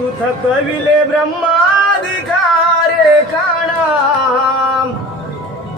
तुथ तविले ब्रह्माधिकारे काणाम।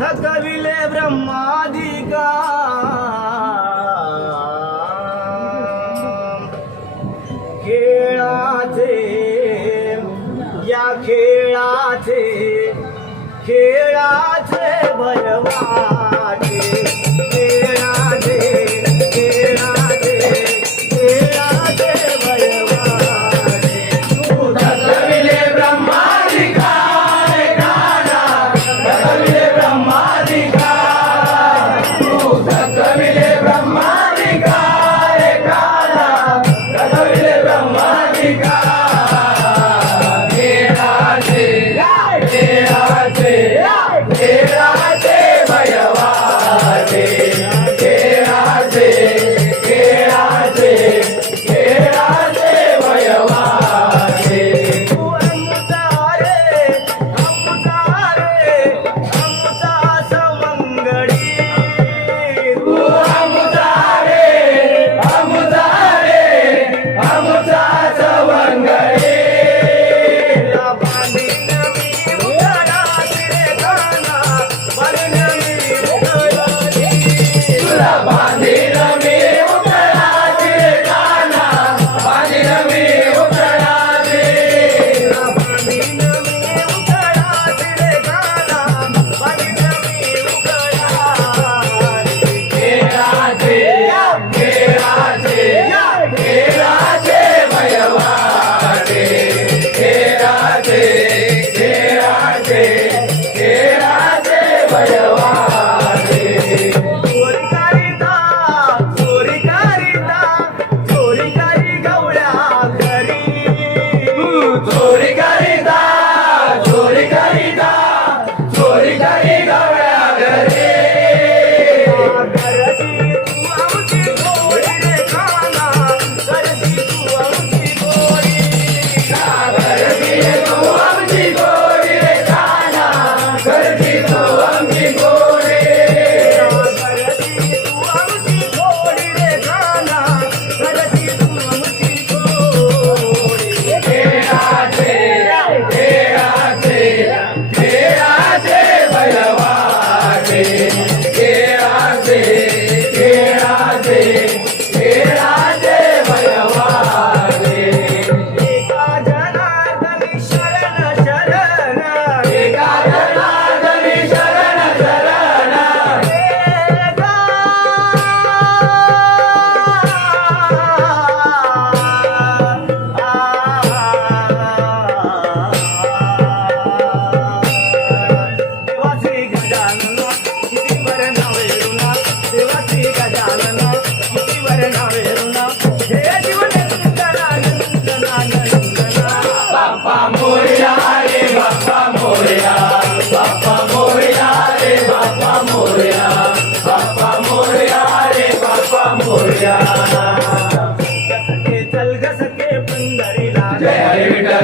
थकविले ब्रह्माधिकार खेळाचे या खेळाचे थे भयवा la mano.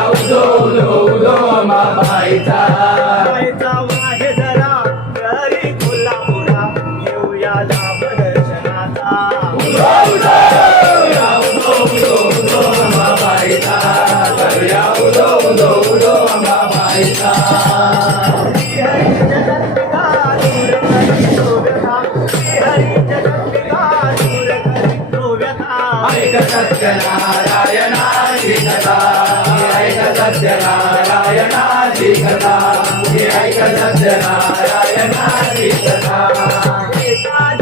auzo lo lo ma baita नारायणाची कथा हे ऐकत